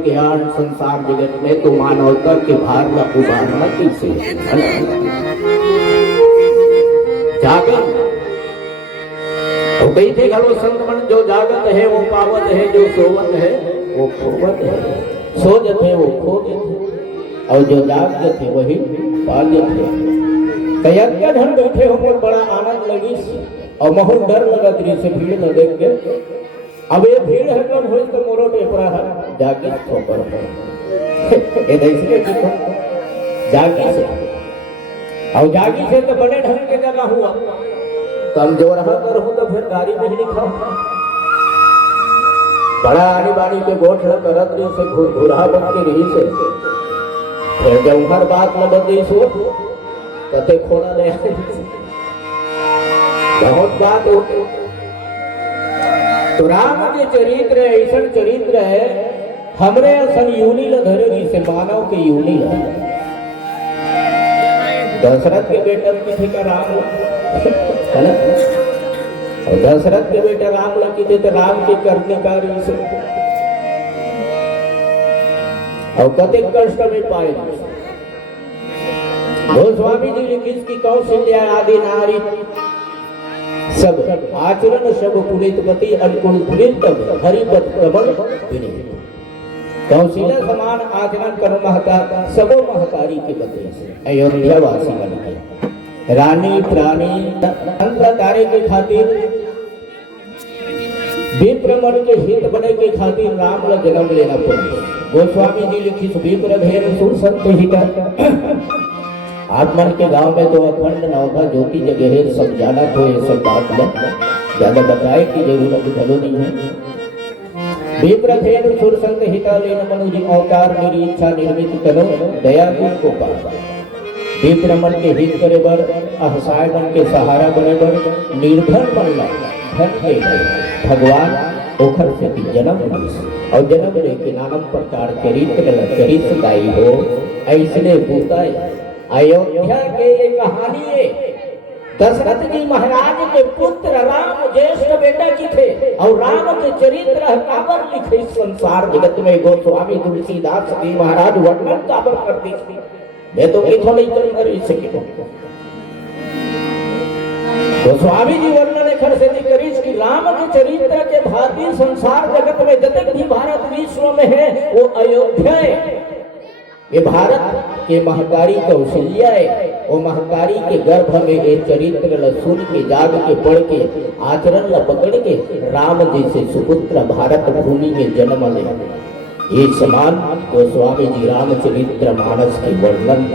ज्ञान संसार जगत में तो मानवता के भार न उबारना कैसे जागत तो कही थे घरो संतमन जो जागत है वो पावत है जो सोवत है वो खोवत है सोजत है वो खोजत है और जो जागत है वही पाजत है कयज्ञ धन बैठे हो बड़ा आनंद लगी और महु डर लगा से भीड़ न देख के अब ये भीड़ है कौन हो तो मोरो टेपरा है जागी ठोकर ये देखिए कि जागी से और जागी से तो बड़े ढंग के करना हुआ कमजोर कर हूं तो फिर गाड़ी में नहीं खाऊं बड़ा आनी बानी के गोठ करत रही से घुरा बन के रही से फिर जब हर बात न बदली सो कते खोना ले बहुत बात होती तो राम के चरित्र ऐसा चरित्र है हमरे असन यूनी ल धरेगी से मानव के यूनी ल दशरथ के बेटा की का राम है ना और दशरथ के बेटा राम ल की तो राम के करने कार्य से और कते कष्ट में पाए गोस्वामी जी लिखी की कौशल्या आदि नारी सब आचरण सब पुलित गति अनुकूल पुलित हरिपद प्रबल विनीत कौशिला समान आचरण कर महता सबो महतारी के गति से अयोध्या वासी बन गए रानी प्राणी अंतर तारे के खातिर विप्रमण के हित बने के खातिर राम ल जन्म लेना पड़ा गोस्वामी जी लिखी विप्र भेद सुर संत ही आत्मन के गांव में तो अखंड नौका ज्योति जगह सब जाना तो ये सब बात में ज्यादा बताए की जरूरत चलो नहीं है विप्रथेन सुर संग हिता लेन मनुजी अवतार मेरी इच्छा निर्मित करो दया को पावा विप्रमन के हित करे बर असहाय मन के सहारा बने बर निर्धन बनना धन के भगवान ओखर से जन्म और जन्म ले के नानम प्रकार चरित्र दाई हो ऐसने भूताए अयोध्या के ये कहानी है दशरथ जी महाराज के पुत्र राम ज्येष्ठ बेटा की थे और राम के चरित्र काबर लिखे संसार जगत में गोस्वामी तुलसीदास जी महाराज वर्णन काबर करती थी मैं तो इथों नहीं कर सके गोस्वामी जी वर्णन खर से करीस कि राम के चरित्र के भांति संसार जगत में जतक भी भारत विश्व में है वो अयोध्या है ये भारत के महतारी कौशल्या है वो महतारी के गर्भ में ये चरित्र ल सुन के जाग के पढ़ के आचरण ल पकड़ के राम जैसे सुपुत्र भारत भूमि में जन्म ले ये समान गोस्वामी जी रामचरित्र मानस के वर्णन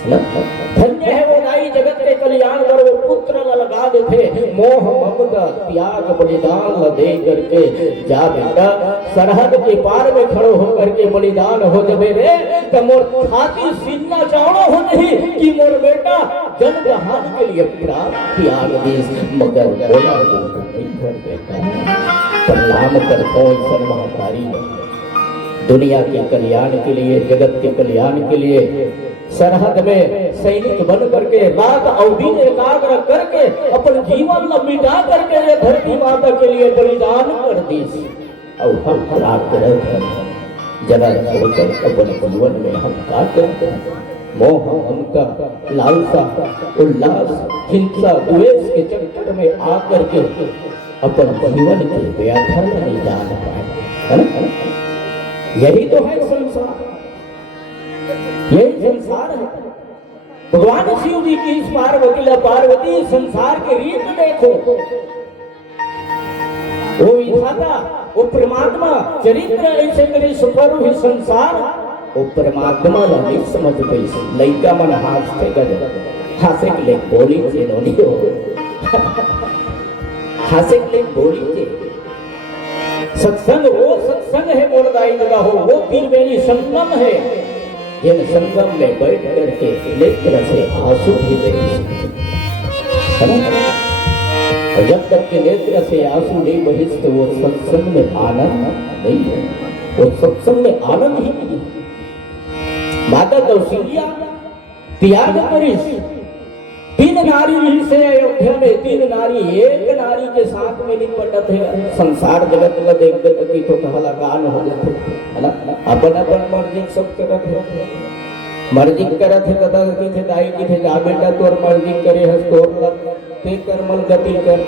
धन्य है वो नाई जगत के कल्याण कर वो पुत्र ल लगा देते मोह ममता त्याग बलिदान ल दे करके जा बेटा सरहद के पार में खड़ो होकर के बलिदान हो जबे रे तो मोर छाती सीना चावड़ो हो नहीं कि मोर बेटा जन जहान के लिए प्राण त्याग देश मगर बोला नहीं कर बेटा प्रणाम करता ईश्वर महतारी दुनिया के कल्याण के लिए जगत के कल्याण के लिए सरहद में सैनिक बन करके रात और दिन एकाग्र करके अपन जीवन ल मिटा करके ये धरती माता के लिए बलिदान कर दी और हम प्राप्त रहते जरा सोचकर अपन जीवन में हम क्या करते हैं मोह ममता लालसा उल्लास हिंसा द्वेष के चक्कर में आकर के अपन जीवन की व्याख्या नहीं जान पाए यही तो है संसार यही संसार है भगवान शिव जी की इस पार्वती संसार के रीत देखो वो विधाता वो परमात्मा चरित्र ऐसे मेरे सुपर हुई संसार वो परमात्मा नहीं समझ पाई लइका मन हाथ से गज हासे के लिए बोली से नोनी हो हासे के लिए बोली से सत्संग वो सत्संग है मोरदाई लगा हो वो पीर मेरी संगम है जिन संगम में बैठ करके नेत्र से आंसू भी नहीं और जब तक के नेत्र से आंसू नहीं बहिस तो वो सत्संग में आनंद नहीं है वो सत्संग में आनंद ही नहीं माता कौशल्या त्याग करिस बिन नारी से अयोध्या में 3 नारी एक नारी के साथ में निपटत है। संसार जगत में देख देख की तो हलाकान हो जाते है ना। अपन अपन मर्जी सब करत है, मर्जी करत है कदा की थे दाई की थे जा बेटा तोर मर्जी करे हस तोर ते कर्मल गति कर।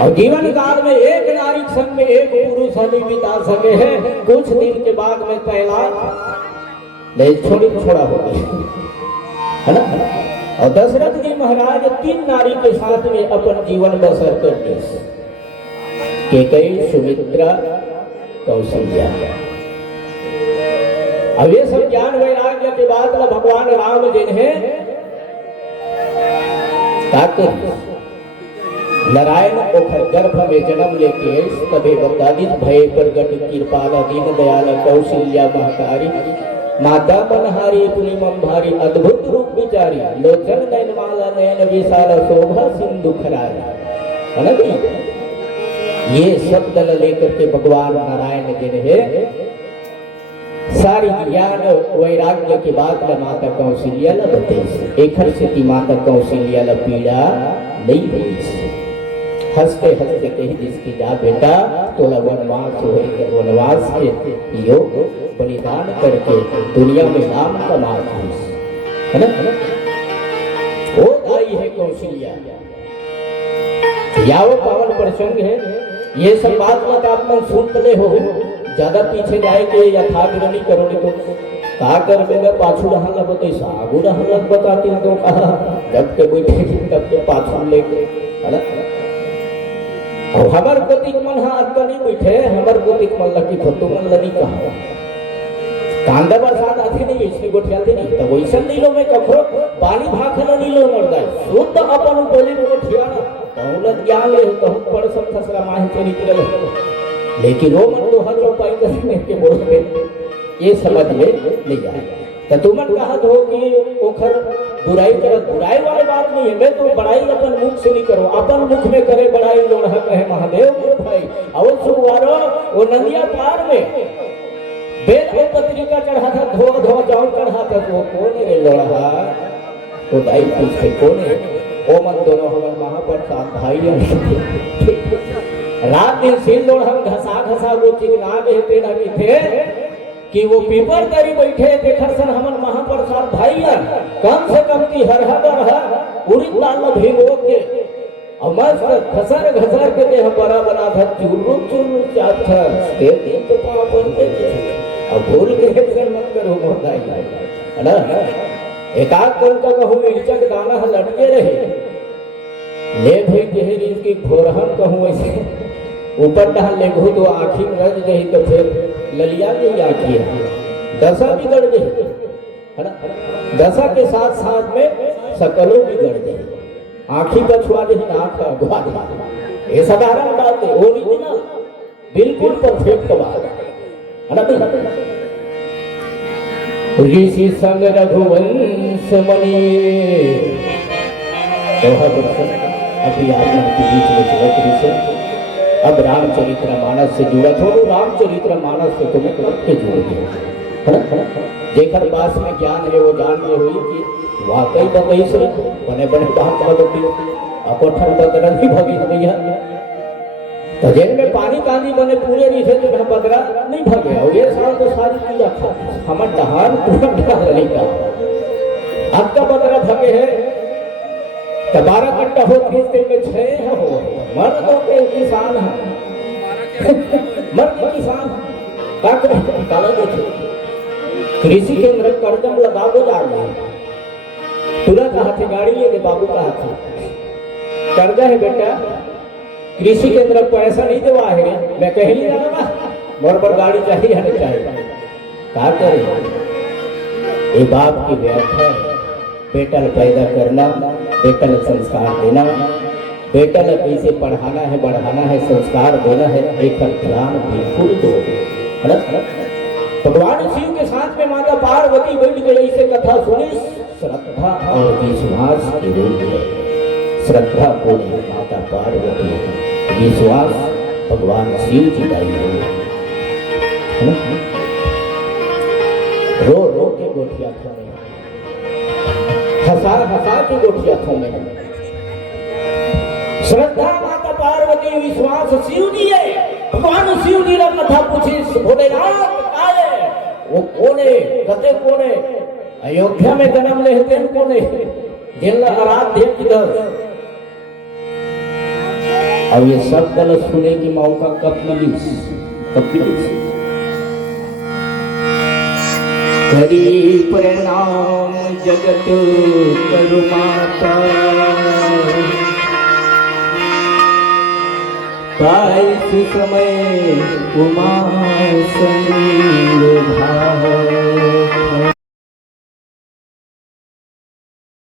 और जीवन काल में एक नारी संग में एक पुरुष नहीं बिता सके हैं। कुछ दिन के बाद में पहला छोड़ा हो गई है ना। और दशरथ जी महाराज 3 नारी के साथ में अपन जीवन बसर करते, कैकेयी, सुमित्रा, कौशल्या। अब ये सब ज्ञान वैराग्य के बाद भगवान राम जिन्हें नारायण ओखर गर्भ में जन्म लेके तबे बंदादित भय प्रगट कृपाला दीन दयाल कौशल्या महतारी माता मनहारी पुनिमम भारी अद्भुत रूप विचारी लोचन नयन माला नयन विशाल शोभा सिंधु खरारी है ना। ये शब्द लेकर के भगवान नारायण जिन्हें सारी ज्ञान वैराग्य के बाद माता कौशल्या बते एक स्थिति माता कौशल्या पीड़ा नहीं हुई। हंसते हंसते कही जिसकी जा बेटा तोला वनवास हो, वनवास के योग बलिदान करके दुनिया में नाम कमा है ना। वो आई है कौशल्या। याव पावन प्रसंग है। ये सब बात आप मन सुन ले हो, ज्यादा पीछे जाए के यथाग्रहणी करोगे तो का कर बेगा पाछू रहन लगते सागू रहन लग बताती तो कहा जब के बैठे तब के पाछू लेके है ना। और हमर गोतिक मन हा अत्ता नहीं बैठे, हमर गोतिक मन लकी फतु मन लनी कहा कांदा बरसात आथे नहीं इसकी गोठियाते नहीं तो वैसा नीलो में कखरो पानी भाखन नीलो मर जाए शुद्ध अपन बोली गोठियाना दौलत ज्ञान ले तो पड़ सब खसरा माही के निकल। लेकिन वो मन तो हर उपाय करने के बोलते ये समझ में नहीं आए। तो तुमन कहत हो कि ओखर बुराई करत, बुराई वाली बात नहीं है। मैं तो बड़ाई अपन मुख से नहीं करो, अपन मुख में करे बड़ाई लोढ़ा कहे महादेव के भाई। और सुवारो वो नदिया पार में बेल को पत्रिका चढ़ा था, धो धो जाऊं चढ़ा था, वो कौन है लोढ़ा तो दाई पूछते कौन है। ओ मन दोनों हमारे महाप्रसाद भाई रात दिन सिर लोढ़ा घसा घसा वो चिकना कहते ना कि थे कि वो पीपर करी बैठे देखा सन हमन महाप्रसाद भाई कम से कम की हर बरहा उड़ी लाल भिगो के और मस्त घसर घसर के दे हम बड़ा बना था चुरू चुरू चाप था ते दिन तो पापन के अब भूल के एक्शन मत करो मोदाई है ना। एकाक कौन का कहूँ इचक दाना लटके रहे ले भई गहरी की घोरहन कहूँ ऐसे ऊपर डाल ले घो तो आँखी में रज गई तो फिर ललिया की आँखी दशा बिगड़ गई है ना। दशा के साथ साथ में सकलों बिगड़ गई, आँखी का छुआ दे नाक का अगवा दे। ये साधारण बात है, ओरिजिनल बिल्कुल परफेक्ट बात है ना। ऋषि संग रघुवंश मणि अभी आप के बीच में चलत ऋषि अब रामचरितमानस से जुड़ा हो। रामचरितमानस से तुम्हें के जुड़ गए जेकर पास में ज्ञान है वो जान ये हुई कि वाकई बकई से बने बने बात बदलती अकोठन बदरा नहीं भगी भैया तो जेल में पानी कांदी बने पूरे रिसे तो बदरा नहीं भगे। और ये साल तो सारी पूजा खा हमर दहान पूरा नहीं का अब का बदरा भगे है तो 12 घंटा हो 30 दिन में 6 हो मर्द के किसान है मर्द किसान काला देखो कृषि केंद्र कर्जम लगाओ जा रहा तुरंत हाथ गाड़ी लेके बाबू का हाथ कर्जा है बेटा कृषि केंद्र पैसा नहीं देवा है मैं कहीं नहीं जाना मोर पर गाड़ी चाहिए हमें चाहिए क्या करे। ये बाप की व्याख्या बेटा पैदा करना, बेटा संस्कार देना, बेटा कैसे पढ़ाना है बढ़ाना है संस्कार देना है एक ध्यान बिल्कुल दो है ना। भगवान शिव के साथ में माता पार्वती बैठ गई ऐसे कथा सुनी श्रद्धा और विश्वास की रूप है। श्रद्धा को माता पार्वती, विश्वास भगवान शिव जी का ही है ना। रो रो के गोठिया खाने हंसा हंसा की गोठिया थो में श्रद्धा माता पार्वती विश्वास शिव जी है भगवान शिव जी रा कथा पूछी भोलेनाथ काए वो कोने कते कोने अयोध्या में जन्म लेते कोने जिनला आराध्य किधर अब ये सब गलत सुने की मौका कब मिली करी प्रणाम जगत करु माता बाईस समय उमा संग भाव